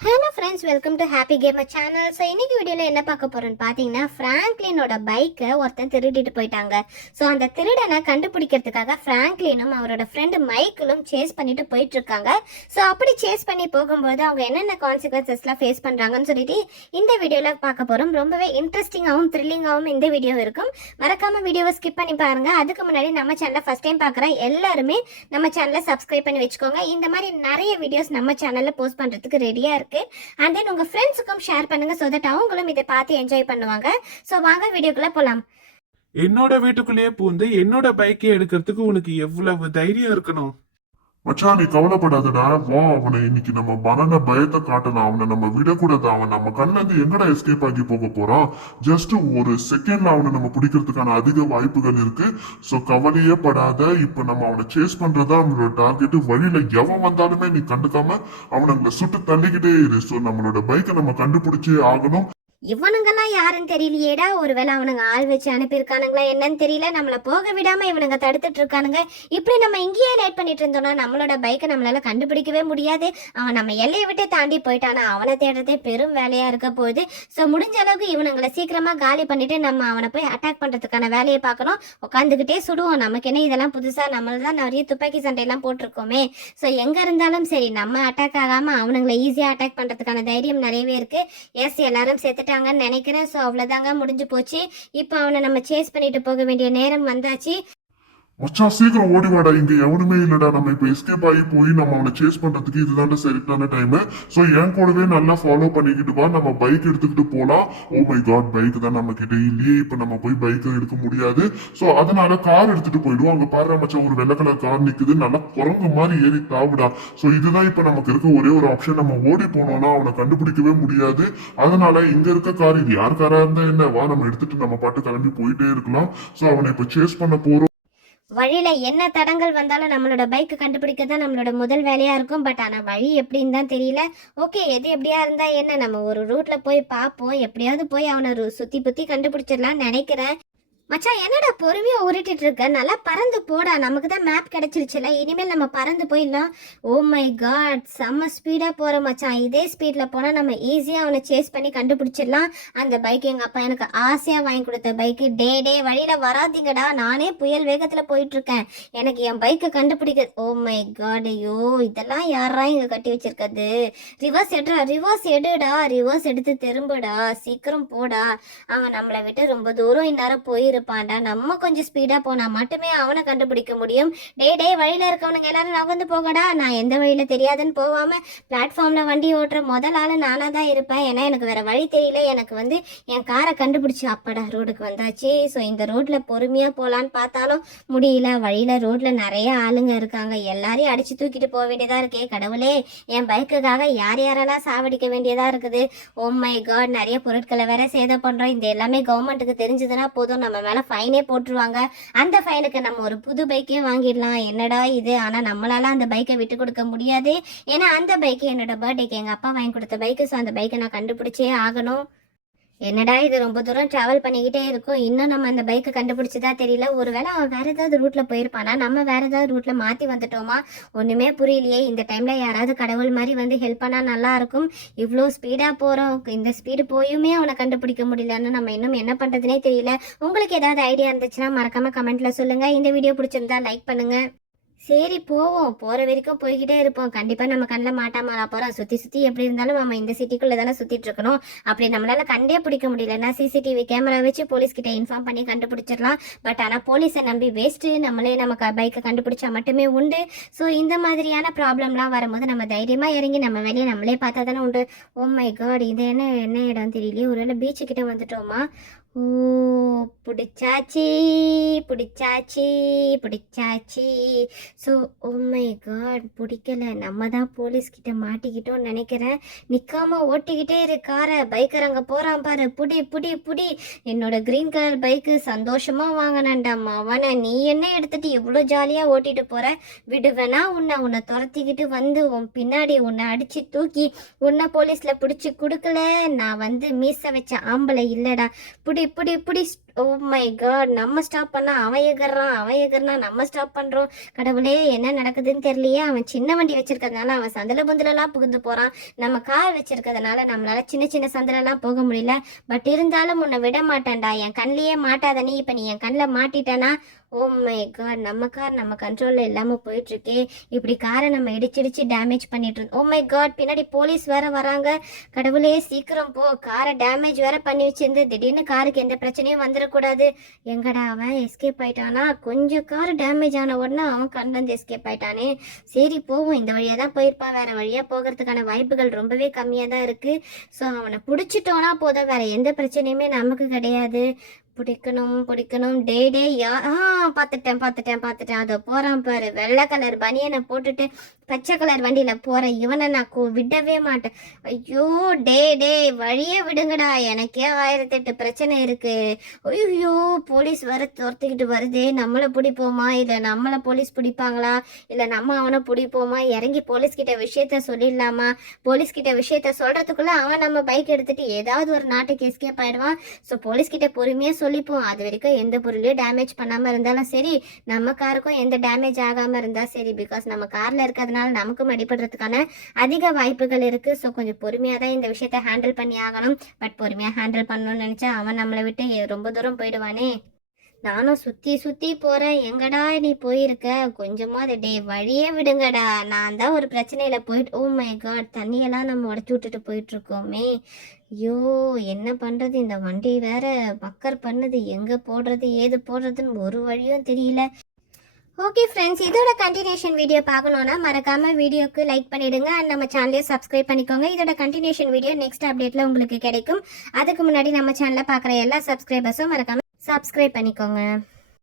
Hello friends, welcome to happy gamer channel. So இன்னைக்கு வீடியோவில் என்ன பார்க்க போகிறோன்னு பார்த்தீங்கன்னா, ஃப்ராங்க்லினோட பைக்கை ஒருத்தன் திருடிட்டு போயிட்டாங்க. ஸோ அந்த திருடனை கண்டுபிடிக்கிறதுக்காக ஃப்ராங்க்லினும் அவரோட ஃப்ரெண்டு மைக்கிளும் சேஸ் பண்ணிட்டு போயிட்டு இருக்காங்க. ஸோ அப்படி சேஸ் பண்ணி போகும்போது அவங்க என்னென்ன கான்சிக்வன்சஸ்லாம் ஃபேஸ் பண்ணுறாங்கன்னு சொல்லிட்டு இந்த வீடியோவில் பார்க்க போகிறோம். ரொம்பவே இன்ட்ரெஸ்டிங்காகவும் த்ரில்லிங்காகவும் இந்த வீடியோ இருக்கும். மறக்காம வீடியோவை ஸ்கிப் பண்ணி பாருங்க. அதுக்கு முன்னாடி நம்ம சேனலை ஃபர்ஸ்ட் டைம் பார்க்குற எல்லாருமே நம்ம சேனலை சப்ஸ்கிரைப் பண்ணி வச்சுக்கோங்க. இந்த மாதிரி நிறைய வீடியோஸ் நம்ம சேனலில் போஸ்ட் பண்ணுறதுக்கு ரெடியாக இருக்கு. அண்ட் தென் உங்க ஃப்ரெண்ட்ஸுக்கும் ஷேர் பண்ணுங்க, சோ தட் அவங்களும் இதை பார்த்து என்ஜாய் பண்ணுவாங்க. சோ வாங்க வீடியோக்குள்ள போலாம். என்னோட வீட்டுக்குள்ளேயே பூந்து என்னோட பைக்கை எடுக்கிறதுக்கு உனக்கு எவ்வளவு தைரியம் இருக்கணும்? மச்சான், நீ கவலைப்படாதடா. வா, அவனை இன்னைக்கு நம்ம மரண பயத்தை காட்டலாம். அவனை நம்ம விடக்கூடாது. அவன் நம்ம கண்ணுல இருந்து எங்கடா எஸ்கேப் ஆகி போக போறான். ஜஸ்ட் ஒரு செகண்ட்ல அவனை நம்ம பிடிக்கிறதுக்கான அதிக வாய்ப்புகள் இருக்கு. சோ கவலையே படாத. இப்ப நம்ம அவனை சேஸ் பண்றதா நம்மளோட டார்கெட். வழியில எவன் வந்தாலுமே நீ கண்டுக்காம அவனுங்களை சுட்டு தள்ளிக்கிட்டே இரு. சோ நம்மளோட பைக்கை நம்ம கண்டுபிடிச்சே ஆகணும். இவனுங்கெல்லாம் யாருன்னு தெரியலையேடா. ஒருவேளை அவனுங்க ஆள் வச்சு அனுப்பியிருக்கானுங்களா என்னன்னு தெரியல. நம்மளை போக விடாம இவனுங்க தடுத்துட்டு இருக்கானுங்க. இப்படி நம்ம இங்கேயே லேட் பண்ணிட்டு இருந்தோம்னா நம்மளோட பைக்கை நம்மளால கண்டுபிடிக்கவே முடியாது. அவன் நம்ம எல்லையை விட்டு தாண்டி போயிட்டானா அவனை தேடுறதே பெரும் வேலையா இருக்க போகுது. ஸோ முடிஞ்ச அளவுக்கு இவனுங்களை சீக்கிரமா காலி பண்ணிட்டு நம்ம அவனை போய் அட்டாக் பண்றதுக்கான வேலையை பார்க்கணும். உட்காந்துக்கிட்டே சுடுவோம். நமக்கு என்ன இதெல்லாம் புதுசா, நம்மள தான் நிறைய துப்பாக்கி சண்டையெல்லாம் போட்டிருக்கோமே. ஸோ எங்க இருந்தாலும் சரி, நம்ம அட்டாக் ஆகாம அவனுங்களை ஈஸியா அட்டாக் பண்றதுக்கான தைரியம் நிறையவே இருக்கு. எஸ், எல்லாரும் சேர்த்துட்டு நினைக்கிறேன். சோ அவ்வளவுதாங்க, முடிஞ்சு போச்சு. இப்போ அவனை நம்ம சேஸ் பண்ணிட்டு போக வேண்டிய நேரம் வந்தாச்சு. மச்சான், சீக்கிரம் ஓடி வாடா. இங்க எவனுமே இல்லடா. நம்ம இப்ப எஸ்கேப் ஆகி போய் நம்ம அவனை சேஸ் பண்றதுக்கு இதுதான் சரியான டைம். சோ என் கூடவே நல்லா ஃபாலோ பண்ணிக்கிட்டு வா. நம்ம பைக் எடுத்துக்கிட்டு போலாம். ஓ மை காட், பைக் தான் நம்ம கிட்ட இல்லையே. இப்ப நம்ம போய் பைக்கை எடுக்க முடியாது. சோ அதனால கார் எடுத்துட்டு போயிடுவோம். அங்க பாரு மச்சான், ஒரு வெள்ளை கலர் கார் நிக்குது. நல்லா குரங்கு மாதிரி ஏறி தாவிடா. சோ இதுதான் இப்ப நமக்கு இருக்க ஒரே ஒரு ஆப்ஷன். நம்ம ஓடி போனோம்னா அவனை கண்டுபிடிக்கவே முடியாது. அதனால இங்க இருக்க கார், இது யார் காரா இருந்தா என்ன, வா நம்ம எடுத்துட்டு நம்ம பாட்டு கிளம்பி போயிட்டே இருக்கலாம். சோ அவனை இப்ப சேஸ் பண்ண போறோம். வழியில என்ன தடங்கள் வந்தாலும் நம்மளோட பைக் கண்டுபிடிக்க தான் நம்மளோட முதல் வேலையா இருக்கும். பட் ஆனா வழி எப்படின்னு தான் தெரியல. ஓகே, எது எப்படியா இருந்தா என்ன, நம்ம ஒரு ரூட்ல போய் பார்ப்போம். எப்படியாவது போய் அவனை சுத்தி புத்தி கண்டுபிடிச்சிடலாம்னு நினைக்கிறேன். மச்சான், என்னடா பொறுமையா உருட்டிட்டு இருக்க? நல்லா பறந்து போடா. நமக்கு தான் மேப் கிடைச்சிருச்சுல, இனிமேல் நம்ம பறந்து போயிடலாம். ஓ மை காட், செம்ம ஸ்பீடா போற மச்சான். இதே ஸ்பீட்ல போனா நம்ம ஈஸியா அவனை சேஸ் பண்ணி கண்டுபிடிச்சிடலாம். அந்த பைக் எங்க அப்பா எனக்கு ஆசையா வாங்கி கொடுத்த பைக்கு. டே வழியில வராதீங்கடா, நானே புயல் வேகத்துல போயிட்டு இருக்கேன். எனக்கு என் பைக்கை கண்டுபிடிக்க. ஓ மை காட், ஐயோ, இதெல்லாம் யாரா இங்க கட்டி வச்சிருக்கிறது? ரிவர்ஸ் எடுடா, ரிவர்ஸ் எடுத்து திரும்புடா, சீக்கிரம் போடா. அவன் நம்மளை விட்டு ரொம்ப தூரம் இந்நேரம் போயிரு இருப்பான்டா. நம்ம கொஞ்சம் ஸ்பீடா போனா மட்டுமே அவனை கண்டுபிடிக்க முடியும். டே வழியில இருக்கவனுங்க எல்லாரும் நகர்ந்து போகடா. நான் எந்த வழியில தெரியாதுன்னு போகாம பிளாட்ஃபார்ம்ல வண்டி ஓட்டுற முதல் ஆளு நானா தான் இருப்பேன். ஏன்னா எனக்கு வேற வழி தெரியல. எனக்கு என் காரை கண்டுபிடிச்சு அப்படா ரோடுக்கு வந்தாச்சு. ஸோ இந்த ரோட்ல பொறுமையா போலான்னு பார்த்தாலும் முடியல. வழியில ரோட்ல நிறைய ஆளுங்க இருக்காங்க. எல்லாரையும் அடிச்சு தூக்கிட்டு போக வேண்டியதா இருக்கே. கடவுளே, என் பைக்குக்காக யாரெல்லாம் சாவடிக்க வேண்டியதா இருக்குது. ஓ மை காட், நிறைய பொருட்களை வேற சேதம் பண்றோம். இந்த எல்லாமே கவர்மெண்ட்டுக்கு தெரிஞ்சதுன்னா போதும், நம்ம மேல ஃபைனே போட்டுருவாங்க. அந்த ஃபைனுக்கு நம்ம ஒரு புது பைக்கே வாங்கிடலாம். என்னடா இது, ஆனா நம்மளால அந்த பைக்கை விட்டு கொடுக்க முடியாது. ஏன்னா அந்த பைக்கு என்னோட பர்த்டேக்கு எங்க அப்பா வாங்கி கொடுத்த பைக்கு. ஸோ அந்த பைக்கை நான் கண்டுபிடிச்சே ஆகணும். என்னடா இது, ரொம்ப தூரம் டிராவல் பண்ணிக்கிட்டே இருக்கும். இன்னும் நம்ம அந்த பைக்கை கண்டுபிடிச்சதா தெரியல. ஒருவேளை அவன் வேற ஏதாவது ரூட்ல போயிருப்பானா, நம்ம வேற ஏதாவது ரூட்ல மாத்தி வந்துட்டோமா, ஒண்ணுமே புரியலையே. இந்த டைம்ல யாராவது கடவுள் மாதிரி வந்து ஹெல்ப் பண்ணா நல்லா இருக்கும். இவ்வளோ ஸ்பீடா போறோம், இந்த ஸ்பீடு போயுமே அவனை கண்டுபிடிக்க முடியலன்னு நம்ம இன்னும் என்ன பண்றதுனே தெரியல. உங்களுக்கு ஏதாவது ஐடியா இருந்துச்சுன்னா மறக்காம கமெண்ட்ல சொல்லுங்க. இந்த வீடியோ பிடிச்சிருந்தா லைக் பண்ணுங்க. சரி போவோம், போற வரைக்கும் போய்கிட்டே இருப்போம். கண்டிப்பா நம்ம கண்ணில் மாட்டாமலா போறோம். சுத்தி எப்படி இருந்தாலும் நம்ம இந்த சிட்டிக்குள்ள தானே சுத்திட்டு இருக்கணும். அப்படி நம்மளால கண்டே பிடிக்க முடியலன்னா சிசிடிவி கேமரா வச்சு போலீஸ் கிட்ட இன்ஃபார்ம் பண்ணி கண்டுபிடிச்சிடலாம். பட் ஆனா போலீஸை நம்பி வேஸ்ட். நம்மளே நம்ம பைக்கை கண்டுபிடிச்சா மட்டுமே உண்டு. ஸோ இந்த மாதிரியான ப்ராப்ளம்லாம் வரும்போது நம்ம தைரியமா இறங்கி நம்ம வேலையை நம்மளே பார்த்தா தானே உண்டு. ஓ மை காட், இது என்ன இடம் தெரியலையே. ஒருவேளை பீச்சு கிட்ட வந்துட்டோமா? ஓ, பிடிச்சாச்சி. ஸோ ஓ மை காட், பிடிக்கல. நம்ம தான் போலீஸ்கிட்ட மாட்டிக்கிட்டோம்னு நினைக்கிறேன். நிற்காம ஓட்டிக்கிட்டே இரு காரை. பைக்கர் அங்கே போகிறான் பாரு. புடி. என்னோட க்ரீன் கலர் பைக்கு சந்தோஷமாக வாங்கினேன்டா அவனை. நீ என்ன எடுத்துட்டு இவ்வளோ ஜாலியாக ஓட்டிட்டு போகிற? விடுவேனா உன்னை துரத்திக்கிட்டு வந்து உன் பின்னாடி உன்னை அடித்து தூக்கி உன்னை போலீஸில் பிடிச்சி கொடுக்கல. நான் மீச வச்ச ஆம்பளை இல்லைடா. புடி ஓ மை காட், நம்ம ஸ்டாப் பண்ணா அவன் எகறான் நம்ம ஸ்டாப் பண்றோம். கடவுளே, என்ன நடக்குதுன்னு தெரியலையே. அவன் சின்ன வண்டி வச்சிருக்கிறதுனால அவன் சந்தல புந்தலெல்லாம் புகுந்து போறான். நம்ம கார் வச்சிருக்கிறதுனால நம்மளால சின்ன சின்ன சந்தலெல்லாம் போக முடியல. பட் இருந்தாலும் உன்னை விட மாட்டேன்டா. என் கண்ணிலேயே மாட்டாத நீ இப்ப நீ என் கண்ணில் மாட்டிட்டேனா? ஓ மை காட், நம்ம கார் நம்ம கண்ட்ரோல்ல இல்லாம போயிட்டு இருக்கே. இப்படி காரை நம்ம இடிச்சிடிச்சு டேமேஜ் பண்ணிட்டு இருந்தோம். ஓ மை காட், பின்னாடி போலீஸ் வேற வராங்க. கடவுளே சீக்கிரம் போ. காரை டேமேஜ் வேற பண்ணி வச்சிருந்து திடீர்னு காருக்கு எந்த பிரச்சனையும் வந்துடக்கூடாது. எங்கடா அவன் எஸ்கேப் ஆயிட்டானா? கொஞ்சம் கார் டேமேஜ் ஆன உடனே அவன் கண்ணிலேருந்து எஸ்கேப் ஆயிட்டானே. சரி போவோம், இந்த வழியா தான் போயிருப்பான். வேற வழியா போகிறதுக்கான வாய்ப்புகள் ரொம்பவே கம்மியா தான் இருக்கு. ஸோ அவனை பிடிச்சிட்டோன்னா போதும், வேற எந்த பிரச்சனையுமே நமக்கு கிடையாது. பிடிக்கணும். டே யா பார்த்துட்டேன். அதை போறான் பாரு, வெள்ளை கலர் பனியனை போட்டுட்டு பச்சை கலர் வண்டியில போற இவனை நான் விடவே மாட்டேன். ஐயோ டே வழியே விடுங்கடா, எனக்கே 1008 பிரச்சனை இருக்கு. ஐயோ போலீஸ் வர துரத்திக்கிட்டு வருதே. நம்மளை பிடிப்போமா, இல்லை நம்மளை போலீஸ் பிடிப்பாங்களா, இல்லை நம்ம அவனை பிடிப்போமா? இறங்கி போலீஸ் கிட்ட விஷயத்த சொல்லிடலாமா? போலீஸ் கிட்ட விஷயத்த சொல்றதுக்குள்ள அவன் நம்ம பைக் எடுத்துட்டு ஏதாவது ஒரு நாட்டுக்கு எஸ்கேப் ஆயிடுவான். ஸோ போலீஸ் கிட்ட பொறுமையா சொல்லிப்போம். அது வரைக்கும் எந்த பொருளையும் டேமேஜ் பண்ணாம இருந்தாலும் சரி, நம்ம காருக்கும் எந்த டேமேஜ் ஆகாம இருந்தா சரி. பிகாஸ் நம்ம கார்ல இருக்கிறதுனால நமக்கும் அடிபடுறதுக்கான அதிக வாய்ப்புகள் இருக்கு. ஸோ கொஞ்சம் பொறுமையா தான் இந்த விஷயத்த ஹேண்டில் பண்ணி ஆகணும். பட் பொறுமையா ஹேண்டில் பண்ணணும்னு நினைச்சா அவன் நம்மளை விட்டு ரொம்ப தூரம் போயிடுவானே. நானும் சுத்தி போறேன். எங்கடா நீ போயிருக்க? கொஞ்சமா டே வழியே விடுங்கடா. நான் தான் ஒரு பிரச்சனையில போயிட்டு. ஓ மை காட், தண்ணியெல்லாம் நம்ம உடச்சி விட்டுட்டு போயிட்டு இருக்கோமே. ஐயோ என்ன பண்றது, இந்த வண்டி வேற பக்கர் பண்ணுது. எங்க போடுறது ஏது போடுறதுன்னு ஒரு வழியும் தெரியல. ஓகே ஃப்ரெண்ட்ஸ், இதோட கண்டினியூஷன் வீடியோ பார்க்கணுன்னா மறக்காம வீடியோக்கு லைக் பண்ணிடுங்க அண்ட் நம்ம சேனலையும் சப்ஸ்கிரைப் பண்ணிக்கோங்க. இதோட கண்டினியூஷன் வீடியோ நெக்ஸ்ட் அப்டேட்ல உங்களுக்கு கிடைக்கும். அதுக்கு முன்னாடி நம்ம சேனலை பார்க்குற எல்லா சப்ஸ்கிரைபர்ஸும் மறக்காம சப்ஸ்கிரைப் பண்ணிக்கோங்க.